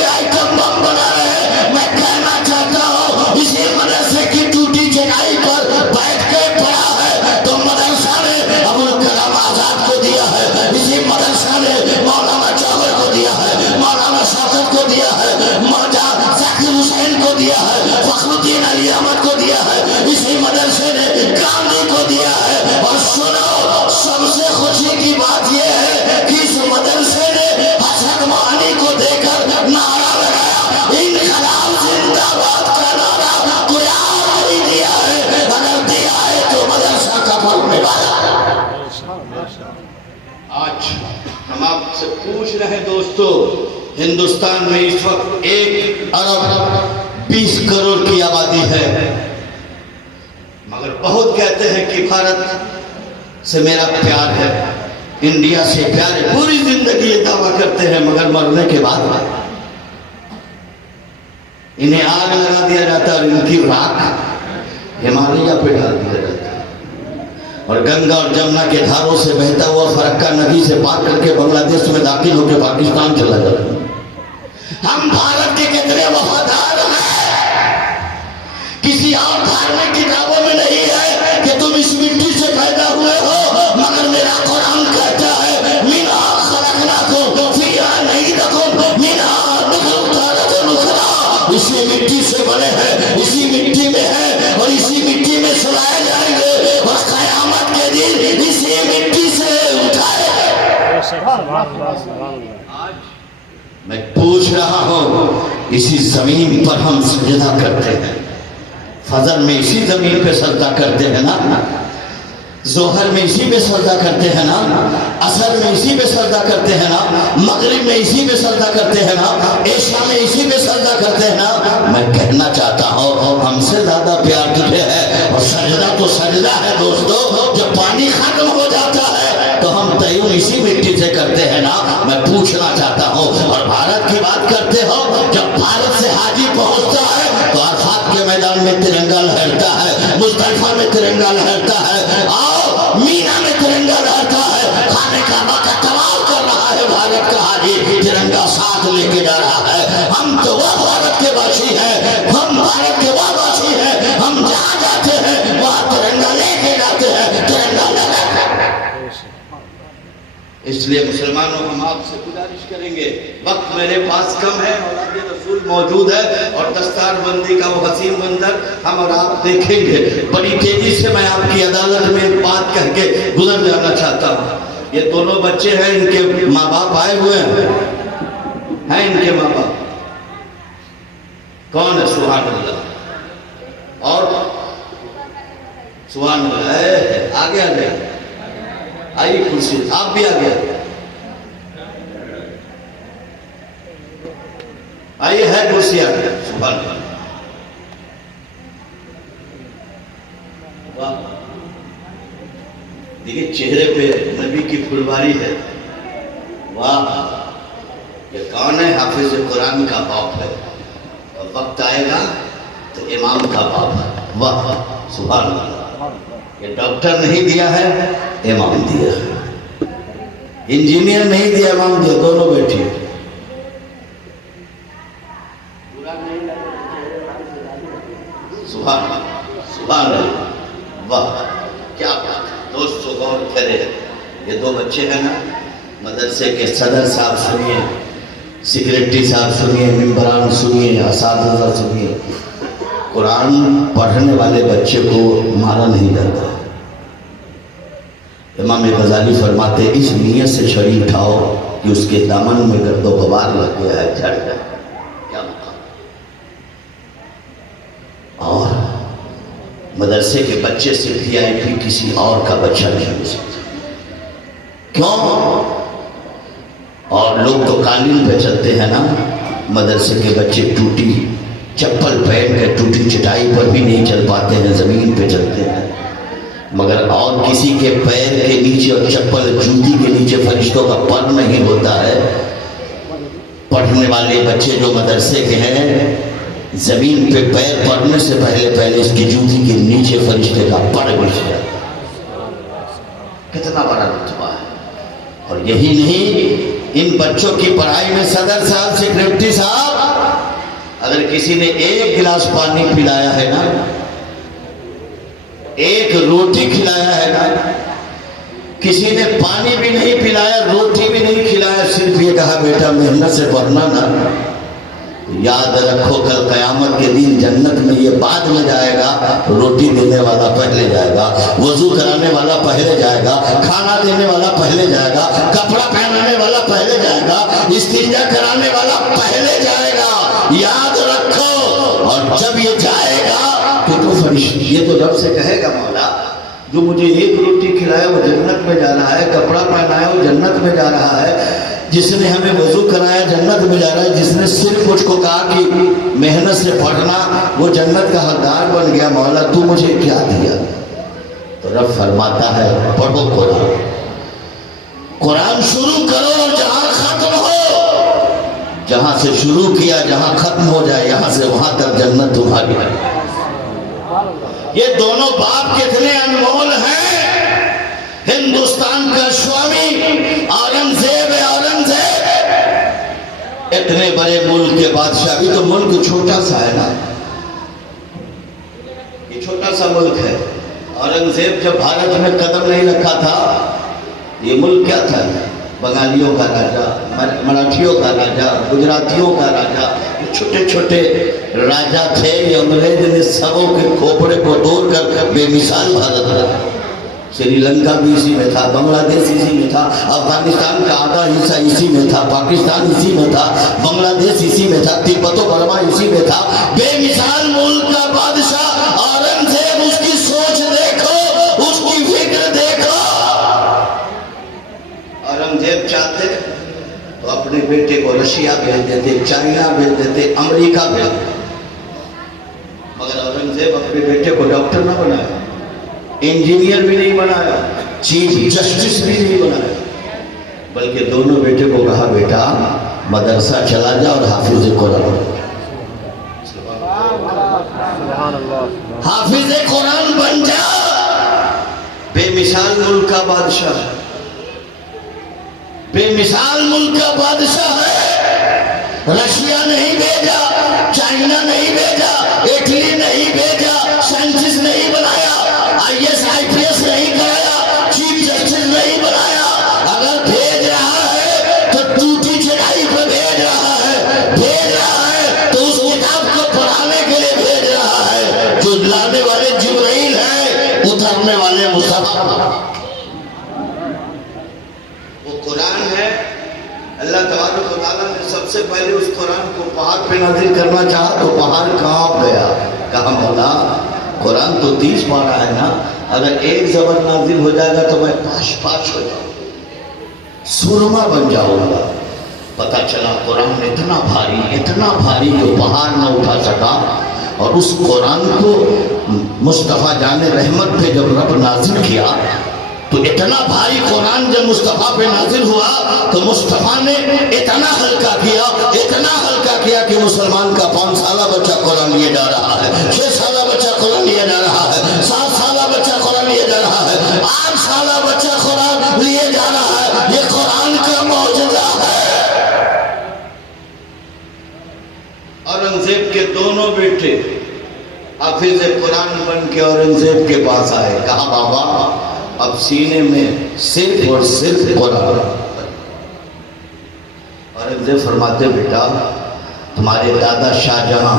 आइटम बम बना रहे हैं। मैं कहना चाहता हूँ, इसी मदरसे की टूटी जगह पर बैठ के पढ़ा है तो मदरसा ने अबुल कलाम आजाद को दिया है, इसी मदरसा ने मौलाना जौहर को दिया है, मौलाना शौकत को दिया है, मौजा जाकिर हुसैन को दिया है, फखरुद्दीन अली अहमद को दिया है, इसी मदरसे ने गांधी को दिया है। और सुनो, सबसे खुशी की बात यह है कि इस मदरसे ने हसन मोहानी को देकर नारा लगाया, इनकलाब जिंदाबाद का नारा कोई और नहीं दिया है, अगर दिया है तो मदरसा का पढ़ने वाला। आज हम आपसे पूछ रहे हैं दोस्तों, हिंदुस्तान में इस वक्त 1 अरब 20 करोड़ की आबादी है, मगर बहुत कहते हैं कि भारत से मेरा प्यार है, इंडिया से प्यार है, पूरी जिंदगी ये दावा करते हैं, मगर मरने के बाद इन्हें आग लगा दिया जाता है और इनकी राख हिमालय पे डाल दिया जाता है और गंगा और जमुना के धारों से बहता हुआ फरक्का नदी से पार करके बांग्लादेश में दाखिल होकर पाकिस्तान चला जाता है। हम भारत के कितने वफादार हैं, किसी और धार्मिक किताबों में नहीं है कि तुम इस मिट्टी से पैदा हुए हो, मगर मेरा कुरान कहता है मिना खलकनाकुम फिहा नईदकुम मिना नुखरतकुम उखरा। इसी मिट्टी से बने हैं, इसी मिट्टी में है और इसी मिट्टी में सुलाए जाएंगे और कयामत के दिन इसी मिट्टी से उठाए। आज मैं पूछ रहा हूँ, इसी जमीन पर हम सजदा करते हैं, फजर में इसी जमीन पे सजदा करते हैं ना, जोहर में इसी पे सजदा करते हैं ना, असर में इसी पे सजदा करते हैं ना, मगरिब में इसी पे सजदा करते हैं ना, ऐशा में इसी पे सजदा करते हैं ना। मैं कहना चाहता हूँ, हमसे ज्यादा प्यार तुझे है और सजदा तो सजदा है दोस्तों। जब पानी खत्म हो जाता है तो हम तय्युम इसी मिट्टी से करते हैं ना। मैं पूछना चाहता हूँ, और भारत की बात करते हो, जब भारत से हाजी पहुँचता है तो अरफात के मैदान में तिरंगा लहरता है, मुज़दलिफा में तिरंगा लहरता है, आओ मीना में तिरंगा लहरता है, खाने काबा का तवाफ कर रहा है भारत का हाजी, तिरंगा साथ लेके जा रहा है। हम तो वह भारत के वासी हैं, हम भारत के वह वासी हैं, हम जहाँ जाते हैं वहाँ तिरंगा लेके जाते हैं, तिरंगा लहराते हैं। इसलिए इसलिए मुसलमानों हम आपसे गुजारिश करेंगे, वक्त मेरे पास कम है, औलाद रसूल मौजूद है और दस्तारबंदी का वो हसीन मंजर हम और आप देखेंगे। बड़ी तेजी से मैं आपकी अदालत में एक बात कह के गुजर जाना चाहता हूँ। ये दोनों बच्चे हैं, इनके माँ बाप आए हुए हैं इनके माँ बाप कौन है? सुभान अल्लाह। और सुभान अल्लाह, आगे आ जाए, आइए कुर्सी, आप भी आगे आइए, है कुर्सी आगे। सुभान अल्लाह, वाह, देखिए चेहरे पे नबी की फुलवारी है। वाह, ये कौन है? हाफिज कुरान का बाप है, और वक्त आएगा तो इमाम का बाप है। वाह, सुभान अल्लाह। ये डॉक्टर नहीं दिया है, इमाम दिया है। इंजीनियर नहीं दिया, इमाम दिया। दोनों बैठिए। सुभान सुभान अल्लाह, वाह, क्या बात है। दोस्तों गौर करें, ये दो बच्चे हैं ना, मदरसे के सदर साहब सुनिए, सेक्रेटरी साहब सुनिए, मेंबरान सुनिए, असातिज़ा सुनिए, कुरान पढ़ने वाले बच्चे को मारा नहीं जाता। इमाम गज़ाली फरमाते, इस नीयत से छड़ी उठाओ कि उसके दामन में गर्दो गबार लग गया है, झड़ गया। क्या मकाम। और मदरसे के बच्चे से VIP किसी और का बच्चा नहीं हो सकता। क्यों? और लोग तो कालीन पे चलते हैं ना, मदरसे के बच्चे टूटी चप्पल पहन कर टूटी चटाई पर भी नहीं चल पाते हैं, जमीन पे चलते हैं। मगर और किसी के पैर के नीचे और चप्पल जूती के नीचे फरिश्तों का पर नहीं होता है। पढ़ने वाले बच्चे जो मदरसे के हैं, जमीन पे पैर पड़ने से पहले इसकी जूती के नीचे फरिश्ते का पर बिछ जाता है। कितना बड़ा रुतबा है। और यही नहीं, इन बच्चों की पढ़ाई में सदर साहब, सेक्रेटरी साहब, अगर किसी ने एक गिलास पानी पिलाया है ना, एक रोटी खिलाया है ना, किसी ने पानी भी नहीं पिलाया, रोटी भी नहीं खिलाया, सिर्फ ये कहा बेटा मेहनत से पढ़ना ना, याद रखो कल क़यामत के दिन जन्नत में ये बाद में जाएगा। रोटी देने वाला पहले जाएगा, वजू कराने वाला पहले जाएगा, खाना देने वाला पहले जाएगा, कपड़ा पहनाने वाला पहले जाएगा, इस्तिंजा कराने वाला पहले जाएगा। याद रखो। और जब ये जाएगा तो फरिश्ते, ये तो रब से कहेगा, मौला जो मुझे एक रोटी खिलाया वो जन्नत में जा रहा है, कपड़ा पहनाया वो जन्नत में जा रहा है, जिसने हमें वजू कराया जन्नत में जा रहा है, जिसने सिर्फ मुझको कहा कि मेहनत से पढ़ना वो जन्नत का हकदार बन गया। मौला तू मुझे क्या दिया? तो रब फरमाता है, पढ़ो कुरान, कुरान शुरू करो और जहां खत्म हो, जहां से शुरू किया जहां खत्म हो जाए, यहां से वहां तक जन्नत तुम्हारी है। ये दोनों बाप कितने अनमोल हैं। हिंदुस्तान का स्वामी औरंगजेब है, औरंगजेब इतने बड़े मुल्क के बादशाह, भी तो मुल्क छोटा सा है ना, ये छोटा सा मुल्क है। औरंगजेब जब भारत में कदम नहीं रखा था, ये मुल्क क्या था? बंगालियों का राजा, मराठियों का राजा, गुजरातियों का राजा, छोटे छोटे राजा थे। ये अंग्रेज ने सबों के खोपड़े को तोड़कर बेमिसाल भारत रखा। श्रीलंका भी इसी में था, बांग्लादेश इसी में था, अफगानिस्तान का आधा हिस्सा इसी में था, पाकिस्तान इसी में था, बांग्लादेश इसी में था, तिब्बत बर्मा इसी में था। बेमिसाल मुल्क का बादशाह औरंगजेब, उसकी सोच देखो, उसकी फिक्र देखो। औरंगजेब चाहते तो अपने बेटे को रशिया भेज देते, चाइना भेज देते, अमेरिका भेज देते, मगर औरंगजेब अपने बेटे को डॉक्टर ना बनाया, इंजीनियर भी नहीं बनाया, चीफ जस्टिस भी नहीं बनाया, बल्कि दोनों बेटे को कहा बेटा मदरसा चला जा और हाफिज कुरान, हाफिज कुरान बन जा। बेमिसाल मुल्क का बादशाह, बेमिसाल मुल्क का बादशाह है। रशिया नहीं भेजा, चाइना नहीं भेजा, इटली नहीं भेजा, साइंटिस्ट नहीं बनाया, IAS IPS नहीं कराया, चीफ जस्टिस नहीं बनाया। अगर भेज रहा वो कुरान है। अल्लाह तबारक व तआला ने सबसे पहले उस कुरान को पहाड़ पे नाजिल करना चाहा तो पहाड़ कांप गया। कहा मौला कुरान तो 30 पारा है ना, अगर एक जबर नाजिल हो जाएगा तो मैं पाश पाश हो जाऊंगा, सुरमा बन जाऊंगा। पता चला कुरान इतना भारी जो पहाड़ न उठा सका। और उस कुरान को मुस्तफ़ा जाने रहमत पे जब रब नाजिल किया तो इतना भारी कुरान जब मुस्तफ़ा पे नाजिल हुआ तो मुस्तफ़ा ने इतना हल्का किया कि मुसलमान का 5 साला बच्चा कुरान लिए जा रहा है, 6 साला बच्चा कुरान लिए जा रहा है, 7 साला बच्चा कुरान लिए जा रहा है, 8 साला बच्चा कुरान लिए जा रहा है। ये कुरान का मौजूदा है। औरंगजेब के दोनों बेटे हाफिज कुरान बन के औरंगजेब के पास आए। कहा बाबा अब सीने में सिर्फ और सिर्फ कुरान। औरंगजेब फरमाते बेटा तुम्हारे दादा शाहजहां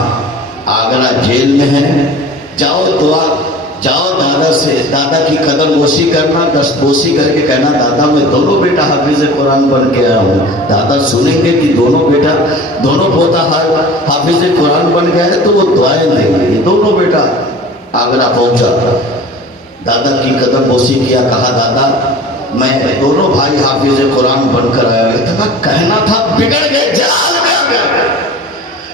आगरा जेल में हैं, जाओ दादा की कदम बोसी करना, दस्तबोसी करके कहना दादा मैं दोनों बेटा हाफिज कुरान बन के आया हूँ। दादा सुनेंगे कि दोनों पोता हाफिज कुरान बन गया है तो वो दुआएं देंगे। दोनों बेटा आगरा पहुंचा, दादा की कदम बोसी किया। कहा दादा मैं दोनों भाई हाफिज कुरान बनकर आया। इतना कहना था, बिगड़ गए, जलाल में आ गए,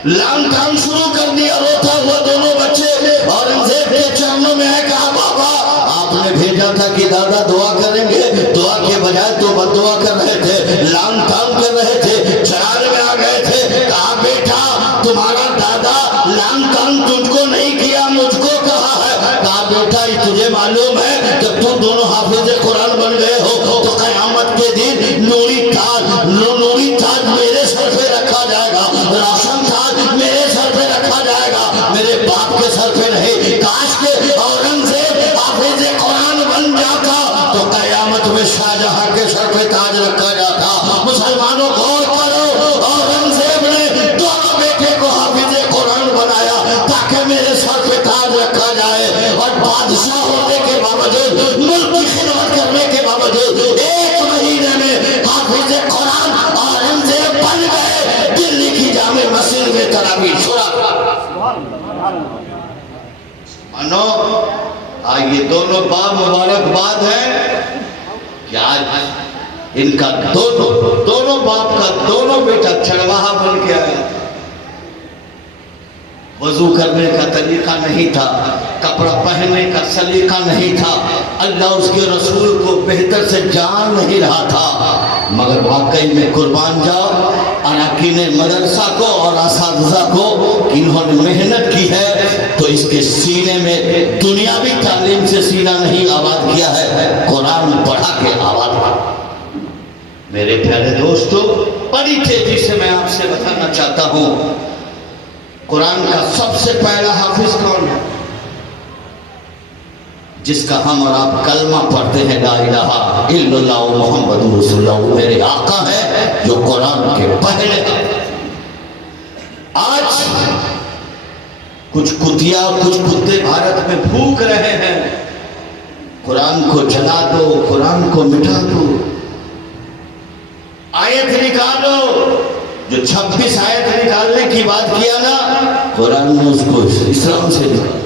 लान तान शुरू कर दिया। रोता हुआ दोनों बच्चे औरंगजेब के चरणों में है। कहा बाबा आपने भेजा था कि दादा दुआ करेंगे, दुआ के बजाय तो बददुआ कर रहे थे, लान तान कर रहे थे, जलाल में आ गए थे। कहा बेटा तुम्हारा दादा लान तान तुझको नहीं किया, मुझको कहा है। कहा बेटा तुझे मालूम है जब तुम दोनों हाफिज कुरान बन गए हो तो कयामत के दिन नूरी ताज मेरे सर पे रखा जाएगा, रोशन ताज मेरे सर पे रखा जाएगा, मेरे बाप के सर पे नहीं। काश के औरंगजेब हाफिज कुरान बन जाता तो कयामत में शाहजहां के सर पे ताज रखा जाता। मुसलमानों गौर करो, औरंगजेब ने दोनों बेटे को हाफिज कुरान बनाया ताकि मेरे सर पे ताज रखा जाए। और बादशाह होने के बावजूद, मुल्क की खिदमत करने के बावजूद 1 महीने में हाफिज कुरान औरंगजेब बन गए। दिल्ली की जामे मस्जिद में तरावी शुरा। मानो ये दोनों बाप मुबारकबाद है कि आज इनका दोनों बाप का दोनों बेटा चरवाहा बन के आया। वजू करने का तरीका नहीं था, कपड़ा पहनने का सलीका नहीं था, अल्लाह उसके रसूल को बेहतर से जान नहीं रहा था। मगर वाकई में कुर्बान जाओ अराकीन मदरसा को और असातिज़ा को, इन्होंने मेहनत की है तो इसके सीने में दुनियावी तालीम से सीना नहीं आबाद किया है, कुरान पढ़ा के आबाद किया। मेरे प्यारे दोस्तों, बड़ी तेजी से मैं आपसे बताना चाहता हूँ कुरान का सबसे पहला हाफिज कौन है? जिसका हम और आप कलमा पढ़ते हैं, ला इलाहा इल्लल्लाह मुहम्मदुर रसूलुल्लाह, मेरे आका है जो कुरान के पहले। आज कुछ कुतिया, कुछ कुत्ते भारत में भूख रहे हैं कुरान को जला दो, कुरान को मिटा दो, आयत निकालो। जो 26 आयत निकालने की बात किया ना, कुरान ने उसको इस्लाम से निकाला।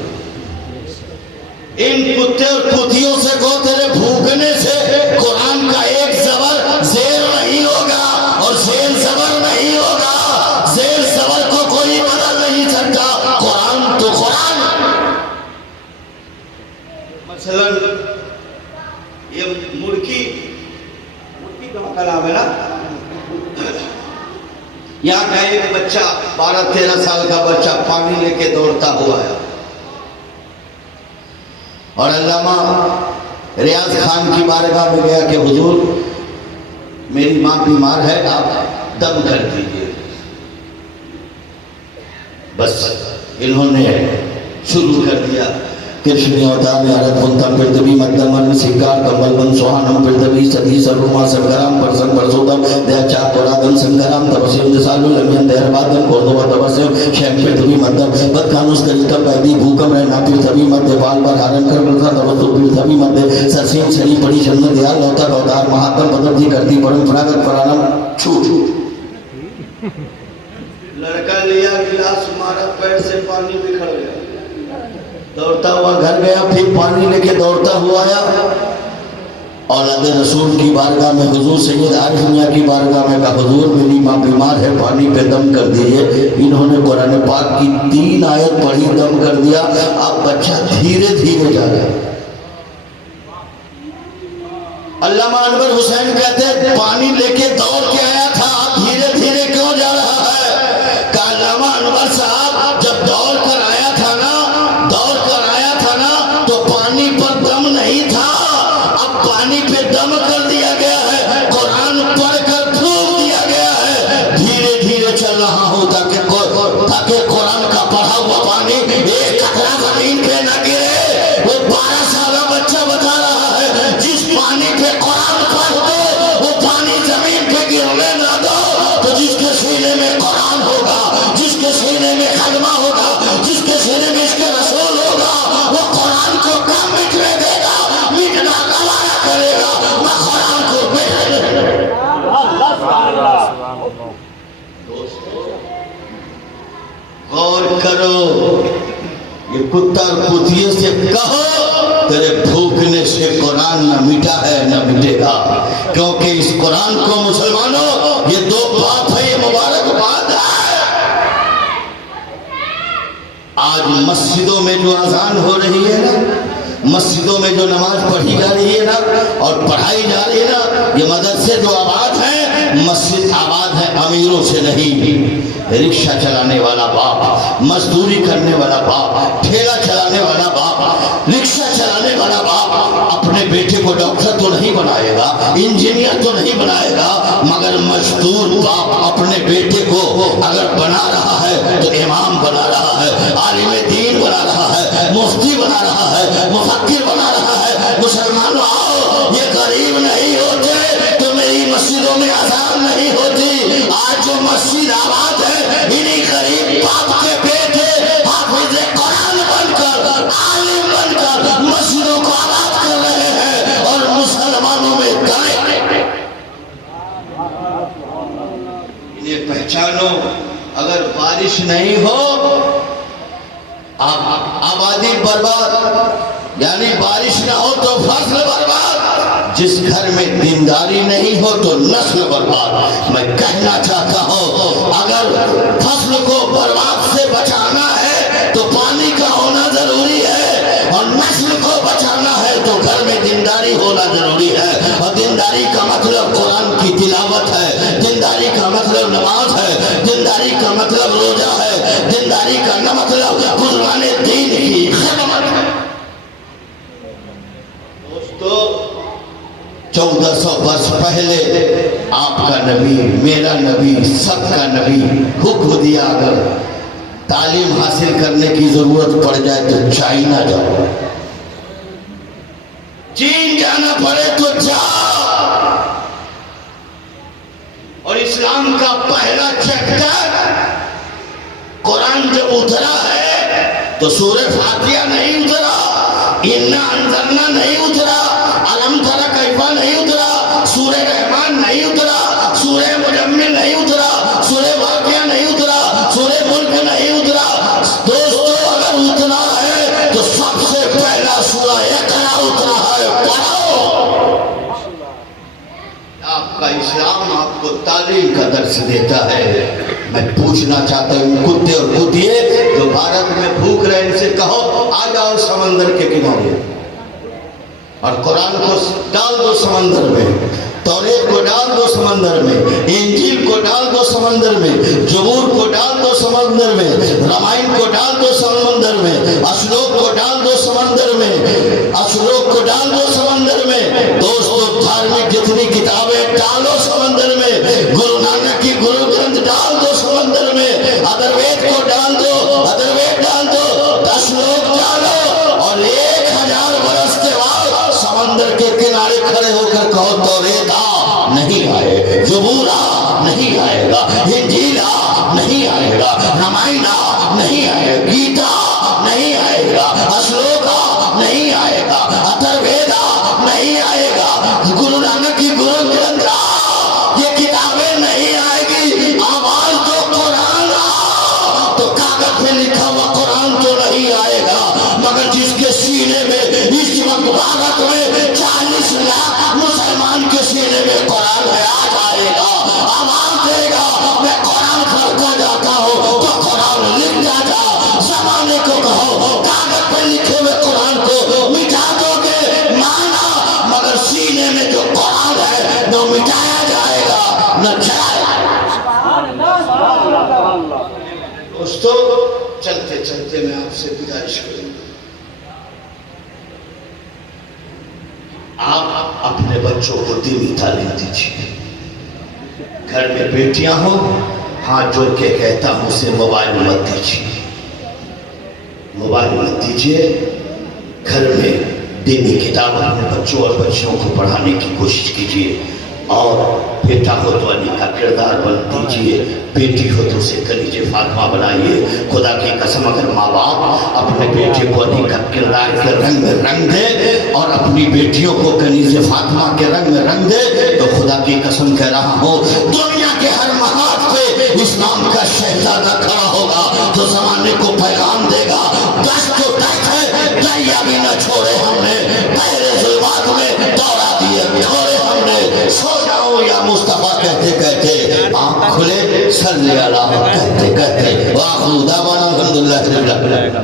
इन कुत्ते और कुतियों से को तेरे भूखने से कुरान का एक जबर जेर नहीं होगा और जेर जबर नहीं होगा। जेर जबर को कोई बदल नहीं सकता, कुरान तो कुरान। मसलन ये मुर्गी का नाम है ना, यहाँ का एक बच्चा 12-13 साल का बच्चा पानी लेके दौड़ता हुआ है और अल्लामा रियाज खान की बारगाह में गया कि हुजूर मेरी माँ बीमार है, आप दम कर दीजिए। बस इन्होंने शुरू कर दिया, कृष्ण अवतार में अरत पुंतम पृथ्वी मध्यमन सिकार कमल बन सोहानम पृथ्वी सती सर्वमा संग्राम परसम परसोदम दयाचा पुरादम संग्राम तपस्यम दसालु लम्यन देहरबादम कोर्दवा तपस्यम शैम पृथ्वी मध्यम बदकानुस कलितम वैदी भूकम रहना पृथ्वी मध्य बाल पर धारण कर प्रथा तपस्व पृथ्वी मध्य सरसेन छड़ी पड़ी जन्म दयाल लौतर अवतार महात्म पदब्धि करती परंपरागत प्रारंभ छूट। लड़का लिया गिलास मारा पैर से पानी बिखर गया, दौड़ता हुआ घर गया, फिर पानी लेके दौड़ता हुआ आया औलाद रसूल की बारगाह में हुजूर सैयद आरिफ मियां की बारगाह में कहा हुजूर मेरी माँ बीमार है, पानी पे दम कर दीजिए। इन्होंने कुरान पाक की 3 आयत पढ़ी, दम कर दिया। अब बच्चा धीरे धीरे जा रहा है। अल्लामा अनवर हुसैन कहते हैं पानी लेके दौड़ के आया था, धीरे धीरे क्यों जा रहा है? कहा अल्लामा अनवर साहब जब दौड़ कर आया था ना तो पानी पर दम नहीं था, अब पानी पे दम कर दिया गया है, कुरान पढ़कर फूंक दिया गया है। धीरे धीरे चल रहा हूं ताकि कुरान का पढ़ा हुआ पानी एक कतरा जमीन पे न गिरे। वो 12 साल का बच्चा बता रहा है जिस पानी पे कुरान पढ़ दो वो पानी जमीन पे गिरने न दो, तो जिसके सीने में कुरान होगा, जिसके सीने में कलमा होगा, जिसके सीने में इसके रसूल होगा, वो कुरान को कम मिटने देगा, मिटना गवारा करेगा, मैं कुरान को गौर करो। ये कुत्ता और कुतिये से कहो तेरे भूखने से कुरान न मिटा है न मिटेगा, क्योंकि इस कुरान को मुसलमानों ये 2 बात है, ये मुबारक बात है। आज मस्जिदों में जो अजान हो रही है ना, मस्जिदों में जो नमाज पढ़ी जा रही है ना और पढ़ाई जा रही है ना, ये मदरसे जो आबाद है, मस्जिद आबाद है अमीरों से नहीं। रिक्शा चलाने वाला बाप, मजदूरी करने वाला बाप, ठेला चलाने वाला बाप, रिक्शा चलाने वाला बाप अपने बेटे को डॉक्टर तो नहीं बनाएगा, इंजीनियर तो नहीं बनाएगा, मगर मजदूर बाप अपने बेटे को अगर बना रहा है तो इमाम बना रहा है, आलिम दीन बना रहा है, मुफ्ती बना रहा है, मुफक्किर बना रहा है। मुसलमानों आओ, ये गरीब नहीं होते तो मेरी मस्जिदों में अजान नहीं होती। आज जो मस्जिद आबाद है इन्हीं गरीब बाप के बेटे हाफिज कुरान बनकर, आलिम बनकर मस्जिदों को आबाद कर रहे हैं और मुसलमानों में गाय। इन्हें पहचानो, अगर बारिश नहीं हो आबादी बर्बाद, यानी बारिश ना हो तो फसल बर्बाद, जिस घर में दीनदारी नहीं हो तो नस्ल बर्बाद। मैं कहना चाहता हूं अगर फसल को बर्बाद से बचाना है तो पानी का होना जरूरी है, और नस्ल को बचाना है तो घर में दीनदारी होना जरूरी है। और दीनदारी का मतलब कुरान की तिलावत है, दीनदारी का मतलब नमाज है, दीनदारी का मतलब रोजा है, दीनदारी का न मतलब कुर्बानी दीन की खिदमत है। दोस्तों 1400 वर्ष पहले आपका नबी, मेरा नबी, सबका नबी हुक्म दिया अगर तालीम हासिल करने की जरूरत पड़ जाए तो चाइना जाओ, चीन जाना पड़े तो जाओ। और इस्लाम का पहला चैप्टर कुरान जब उतरा है तो सूरह फातिहा नहीं उतरा, इन्ना अंज़लना नहीं उतरा, अलम तरा कैफा नहीं उतरा, सूरह रहमान नहीं उतरा, सूरह मुजम्मिल नहीं उतरा, सूरह वाक़िया नहीं उतरा, सूरह मुल्क नहीं उतरा। दोस्तों अगर उतरा है तो सबसे पहला सूरह इक़रा उतरा है, पढ़ो। आपका इस्लाम आपको तालीम का दर्स देता है। मैं पूछना चाहता हूँ कुत्ते और कुतिये जो भारत में भूख रहे इनसे कहो आ जाओ समंदर के किनारे और कुरान को डाल दो समंदर में, तौरेत को डाल दो समंदर में, इंजील को डाल दो समंदर में, जबूर को डाल दो समंदर में, रामायण को डाल दो समंदर में, अशलोक को डाल दो समंदर में, अशलोक को डाल दो समंदर में। दोस्तों धार्मिक जितनी किताबें डालो समंदर में, गुरु नानक की गुरु ग्रंथ डाल दो समंदर में, अथर्ववेद को डाल दो, अथर्ववेद डाल दो, अशलोक डालो और ज़बूरा नहीं आएगा, इंजीला नहीं आएगा, रामायणा नहीं आएगा, गीता नहीं आएगा, अश्लोका नहीं आएगा, अथर्ववेदा नहीं आएगा, गुरु नानक की गुरु ग्रंथ ये किताबें नहीं आएगी। आवाज तो कुरान तो कागज पे लिखा हुआ कुरान तो नहीं आएगा, मगर जिसके सीने में इस वक्त भारत में 40 लाख मुसलमान के सीने में कुरान है, आज आएगा, आवाज देगा, मैं कुरान पढ़ता जाता हूँ तो कुरान लिख जाता। जमाने को कहो कागज पे लिखे हुए कुरान को मिटा दोगे माना, मगर सीने में जो कुरान है वो मिटाया जाएगा न चलाया। दोस्तों चलते चलते मैं आपसे गुजारिश करूंगा, आप अपने बच्चों को दीनी तालीम दीजिए। घर में बेटियां हो, हाथ जोड़ के कहता हूं उसे मोबाइल मत दीजिए, मोबाइल मत दीजिए। घर में दीनी किताब अपने बच्चों और बच्चियों को पढ़ाने की कोशिश कीजिए। और बेटा हो तो अली का किरदार बन दीजिए, बेटी हो तो उसे कलीजे फातिमा बनाइए। खुदा की कसम अगर माँ बाप अपने बेटे को अली का किरदार के रंग में रंग दे और अपनी बेटियों को कलीजे फातिमा के रंग में रंग दे, तो खुदा की कसम कह रहा हूँ दुनिया के हर महाज पे इस्लाम का शहजादा खड़ा होगा तो जमाने को पैगाम देगा, दस को तक है दरिया भी न छोड़े हमने, पहले जुल्मात में दौड़ा दिए छोड़े हमने। सो जाओ या मुस्तफा कहते कहते आँख खुले सल्ले अला कहते कहते वाह खुदा बना अल्हम्दुलिल्लाह।